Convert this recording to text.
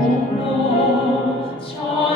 홀로 저